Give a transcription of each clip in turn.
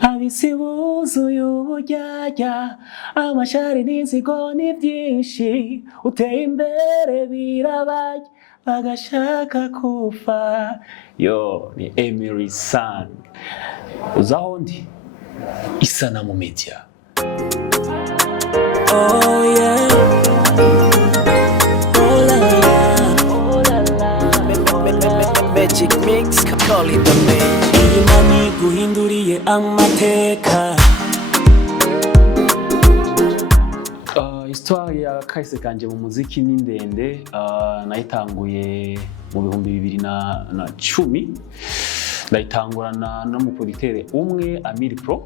abisi buzuye uburyarya amashari n'inzigo ni byinshi uteye imbere birabaye bagashaka kufa. Yo ni Emery Sun uzaho ndi Isanamu Media. Oh yeah, oh la la, magic mix, call it the magic. Inyuma guhinduriye amateka. Histoire ya kahise kanje mu muziki ni ndende. Nayitanguye mu bihumbi 2010. Ndayitangurana no mu producteur umwe Emery Sun,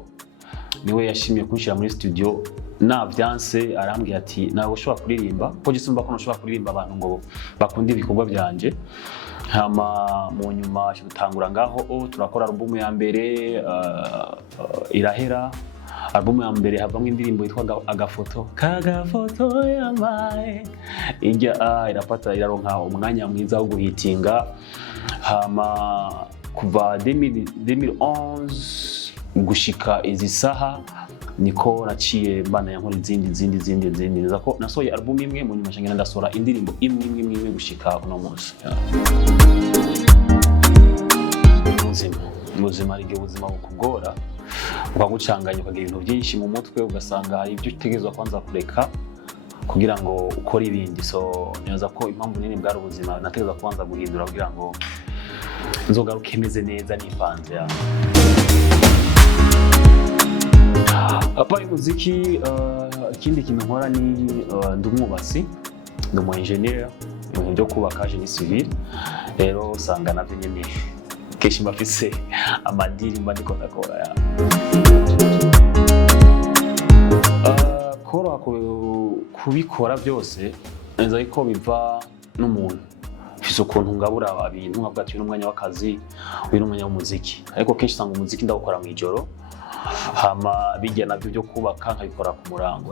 niwe yashimiye kunshira muri studio navyanse arambwiye ati nawe ushobora kuririmba ko gisumba ko nshobora kuririmba abantu ngo bakunda ibikorwa byanje. Hama mu nyuma dutangura ngaho turakora album ya mbere irahera. Album ya mbere havamo indirimbo yitwa agafoto kagafoto yamaye ijya irapata iraronka umwanya mwiza wo guhitinga. Hama kuva 2011 gushika izi saha niko naciye mbana yankora izindi neza ko nasoye album imwe mu nyuma cyangwa ndasora indirimbo imwe gushika uno munsi. Ubuzima ari ubuzima bukugora ukagucanganya ukagira ibintu byinshi mu mutwe ugasanga hari ibyo utegerezwa kwanza kureka kugira ngo ukore ibindi. So neza ko impamvu nini bwari ubuzima nategerezwa kwanza guhindura kugira ngo nzogaruke meze neza nipanze. Apart muziki ikindi kintu nkora ni ndumwubatsi, ndumu engineer mu byo kubaka génie civil. Rero usanga navyo nyene keshi mbafise amadiri ndiko ndakora. Kora kubikora byose neza ko biva n'umuntu ufise ukuntu ngabura abintu nkavuga ati n'umwanya w'akazi uyu n'umwanya w'umuziki, ariko kenshi usanga umuziki ndawukora mu ijoro. Hama bijya nabyo byo kubaka nkabikora ku murango.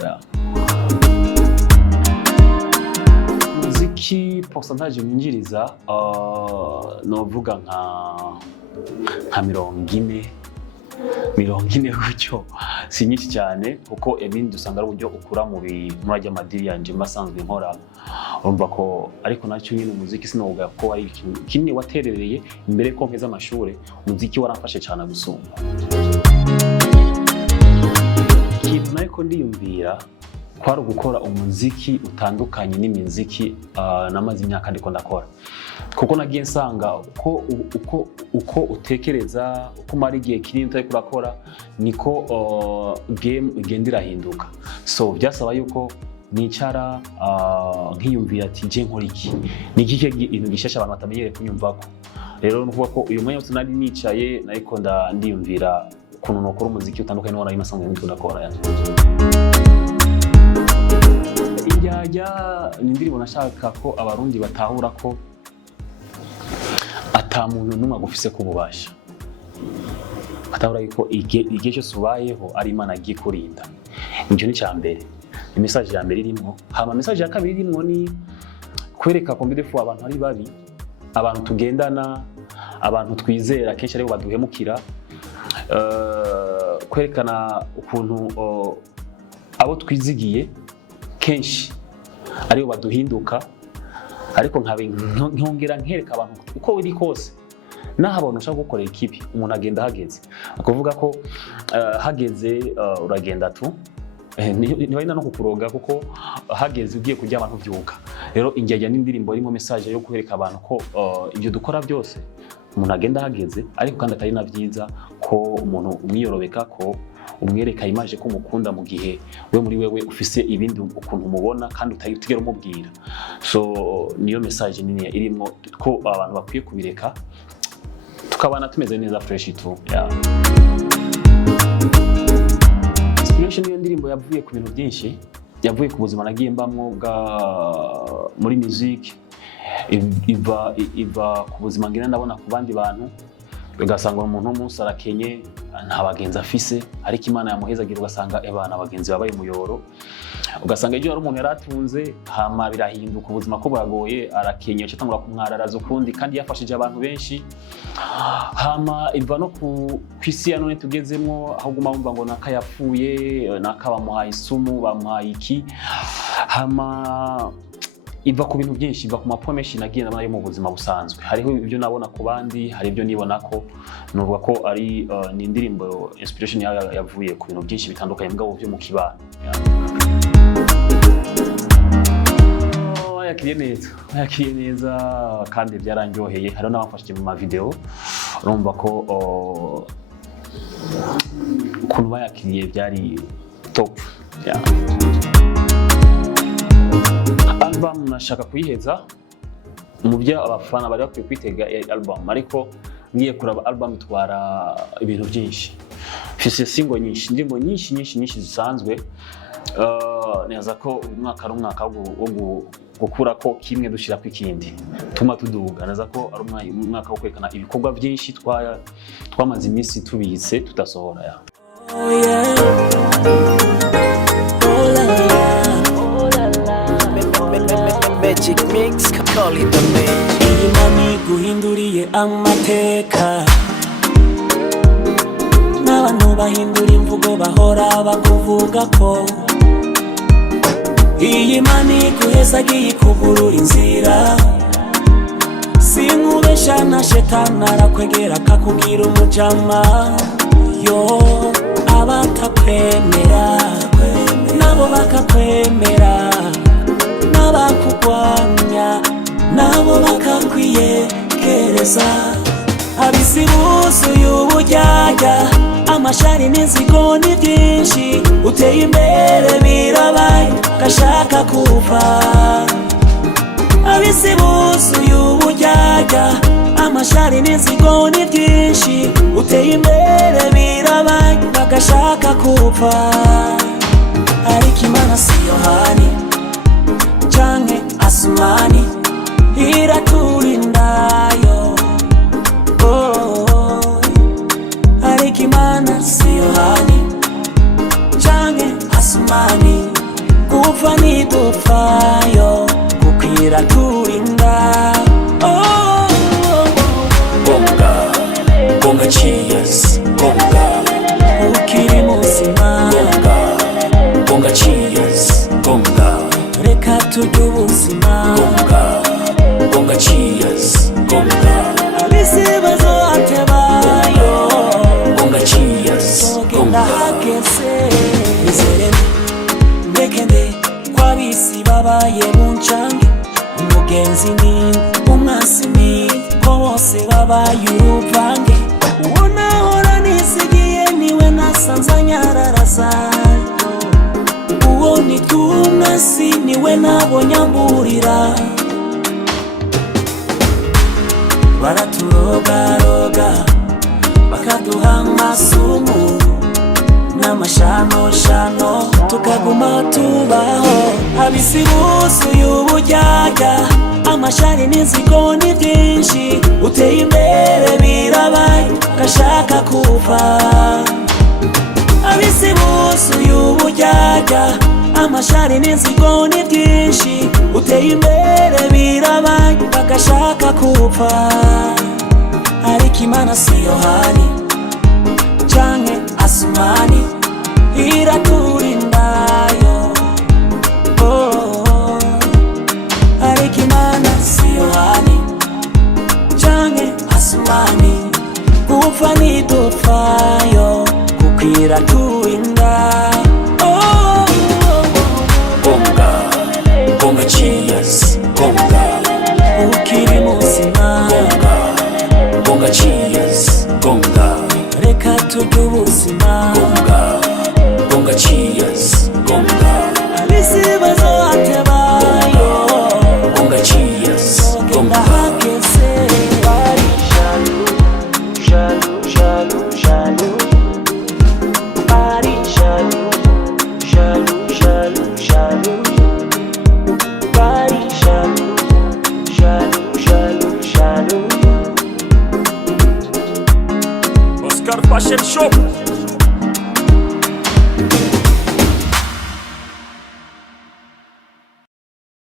Muziki pourcentage nyinjiriza novuga nka 40 gutyo, si nyinshi cyane kuko ibindi dusanga ari uburyo ukura muri amadiri yanje masanzwe nkora. Urumva ko ariko nacyo nyine umuziki sinovuga ko ari kinini waterereye imbere ko mpeza amashuri. Umuziki waramfashe cyane gusumba. Ikintu nariko ndiyumvira kwari gukora umuziki utandukanye n'imiziki namaze imyaka ndiko ndakora, kuko nagiye nsanga uko utekereza uko mari igihe kinini utari kurakora niko game igenda irahinduka. So byasaba yuko nicara nkiyumvira ati je nkora iki, ni iki ibintu gishasha abantu batamenyereye kunyumvako. Rero nuvuga ko uyu mwanya wose nari nicaye nariko ndiyumvira ukuntu nokora umuziki utandukanye n'uwo nari nasanzwe ndiko ndakora. Harya ni indirimbo nashaka ko abarundi batahura ko ata muntu n'umwe agufise kububasha, batahura yuko igihe cyose ubayeho ari Imana agiye kurinda. Nicyo ni cyambere, ni message ya mbere irimo. Hama message ya kabiri irimo ni kwereka ko mbidefu abantu ari babi, abantu tugendana, abantu twizera kenshi ari bo baduhemukira. Kwerekana ukuntu abo twizigiye kenshi aribo baduhinduka, ariko nkongera nkereka abantu uko biri kose naho abantu ushaka gukorera ikibi umuntu agenda hageze, akuvuga ko hageze uragenda tu nibayina no kukuroga kuko hageze ugiye kujya abantu byuka. Rero injyajya n'indirimbo irimo message yo kwereka abantu ko ibyo dukora byose umuntu agenda hageze, ariko kandi atari na byiza ko umuntu umwiyorobeka ko umwereka image ko mukunda mu gihe we muri wewe ufise ibindi ukuntu mubona kandi utigera umubwira. So niyo message nini irimo ko abantu bakwiye kubireka tukabana tumeze neza fresh tu. Inspiration iyo ndirimbo yavuye ku bintu byinshi, yavuye ku buzima nagiye mbamwo muri music, iva ku buzima ngena ndabona ku bandi bantu, ugasanga umuntu umunsi arakenye nta bagenzi afise, ariko Imana yamuhezagira ugasanga ebana abagenzi babaye muyoro, ugasanga ejo hari umuntu yaratunze hama birahinduka ubuzima ko buragoye, arakenye cyatangura kumwararaza ukundi kandi yafashije abantu benshi, hama iva no kwisi ya none tugezemwo aho guma bumva ngo nakayapfuye, nakabamuhaye isumu, bamuhaye iki, hama iva ku bintu byinshi, iva ku mapo menshi nagiye nabona yo mu buzima busanzwe. Hariho ibyo nabona ku bandi, hari ibyo nibona ko nuvuga ko ari ni indirimbo inspiration yavuye ku bintu byinshi bitandukanye mbwa byo mu kibano. Yakiriye neza kandi byarangyoheye. Hariho n'abafashije mu ma video urumva ko ukuntu bayakiriye byari top. Album nashaka kuyiheza mu byo abafana bari bakwiye kwitega album, ariko ngiye kuraba album itwara ibintu byinshi, fise single nyinshi, indirimbo nyinshi zisanzwe. Neza ko uyu mwaka ari umwaka wo gukura ko kimwe dushira ku ikindi tuma tuduga. Neza ko ari umwaka wo kwerekana ibikorwa byinshi twamaze iminsi tubitse tudasohora ya. Magic mix, call it the magic. Imana guhinduriye amateka, n'abantu bahindura imvugo bahora bakuvuga ko iyi Imana guhezagiye ikugurura inzira. Sinkubesha na shetani arakwegera akakubwira umujama, yo abatakwemera nabo bakakwemera, n'abakugwanya nabo bakakwiyegereza. Abisi buzuye uburyarya, amashari n'inzigo ni byinshi, uteye imbere birabaye gashaka kuva. Abisi buzuye uburyarya, amashari n'inzigo ni byinshi, uteye imbere birabaye gashaka kuva. Ariko Imana si Yohani canke Asumani, iraturindayo. Ariko Imana si Yohani canke Asumani, gupfa ntidupfayo kuko iraturinda. Gonga cheers, gonga ukiri muzima, gonga cheers, gonga reka turye ubuzima, gonga cheers, gonga abisi bazotebayo, gonga cheers, gonga hakese izere mbekende kwabisi babaye munchange, umugenzi ni umwasi ni ko bose babaye uruvange. Ubona hora nisigiye niwe nasanze nyararasayo, uwo ni tumwasi niwe nabonye amburira. Baraturogaroga bakaduha amasumu n'amashano tukaguma tubaho. Abisi buzuye uburyarya, amashari n'inzigo ni byinshi, uteye imbere birabaye gashaka kuva. Abisi buzuye uburyarya, amashari n'inzigo ni byinshi, uteye imbere birabaye bagashaka kuva. Ariko Imana si Yohani canke Asumani, iraturindayo. Ariko Imana si Yohani canke Asumani, gupfa ntidupfayo kuko iraturinda. Gonga cheers, gonga ukiri muzima, gonga cheers, gonga reka turye ubuzima, gonga cheers, gonga abisi bazotebayo, gonga cheers, gonga hakese. Bari jaloux, bari jaloux, bari jaloux. Show.